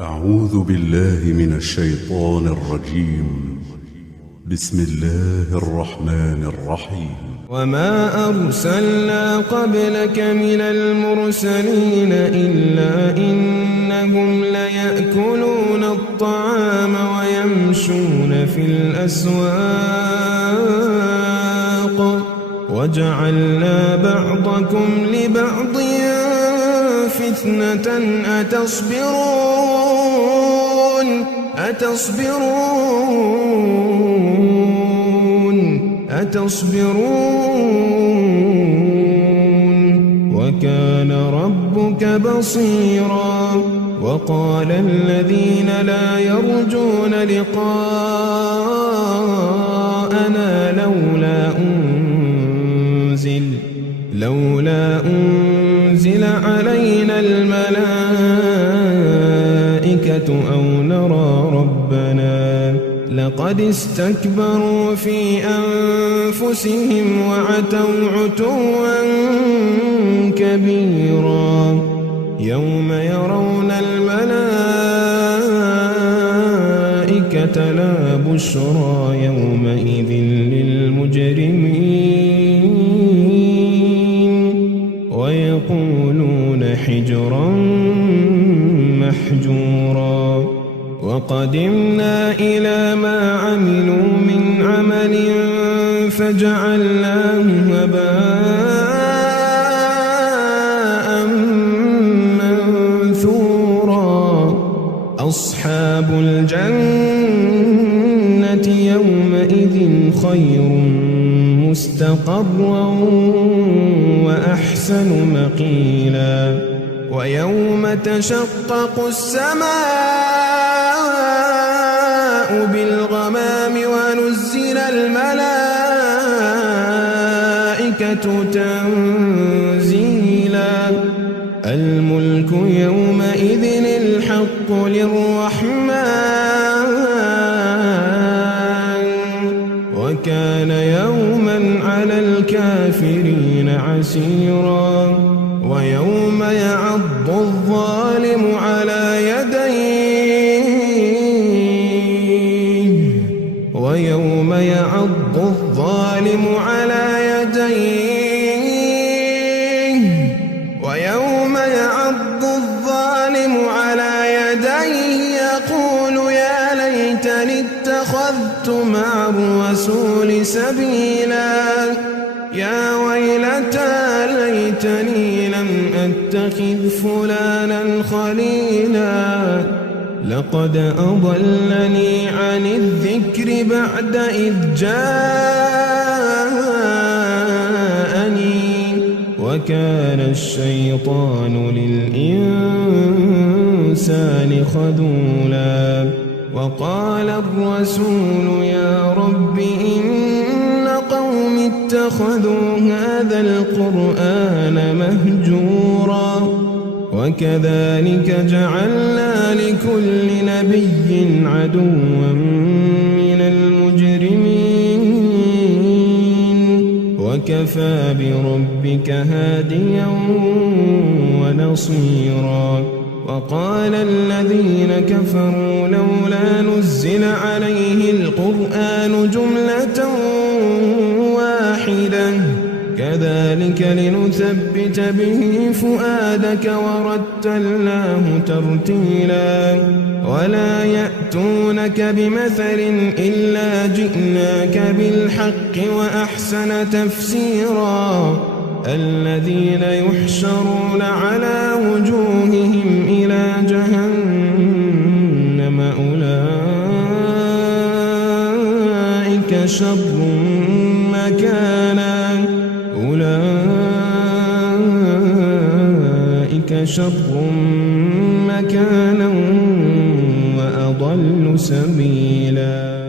أعوذ بالله من الشيطان الرجيم. بسم الله الرحمن الرحيم. وما أرسلنا قبلك من المرسلين إلا إنهم ليأكلون الطعام ويمشون في الأسواق وجعلنا بعضكم لبعض فتنة أتصبرون وكان ربك بصيرا. وقال الذين لا يرجون لقاءنا لولا أنزل علينا الملائكة أو نرى ربنا لقد استكبروا في أنفسهم وعتوا عتوا كبيرا. يوم يرون الملائكة لا بشرى يومئذ للمجرمين ويقولون حجرا محجورا. وقدمنا إلى ما عملوا من عمل فجعلناه هباء منثورا. أصحاب الجنة يومئذ خير مستقرا وأحسن مقيلا. ويوم تشقق السماء بالغمام ونزل الملائكة تنزيلا. الملك يومئذ الحق للرحمن وكان يوما على الكافرين عسيرا. ويوم يعض الظالم على يديه يقول يا ليتني اتخذت مع الرسول سبيلا. يا ويلتى ليتني لم أتخذ فلانا خليلا لقد أضلني عن الذكر بعد إذ جاءني وكان الشيطان للإنسان خذولا. وقال الرسول يا رب إن قوم اتخذوا هذا القرآن مهجورا. وكذلك جعلنا لكل نبي عدوا من المجرمين وكفى بربك هاديا ونصيرا. وقال الذين كفروا لولا نزل عليه القرآن جملة واحدة كذلك لنثبت به فؤادك ورتلناه ترتيلا. ولا يأتونك بمثل إلا جئناك بالحق وأحسن تفسيرا. الذين يحشرون على وجوههم إلى جهنم أولئك شر مكانا وأضل سبيلا.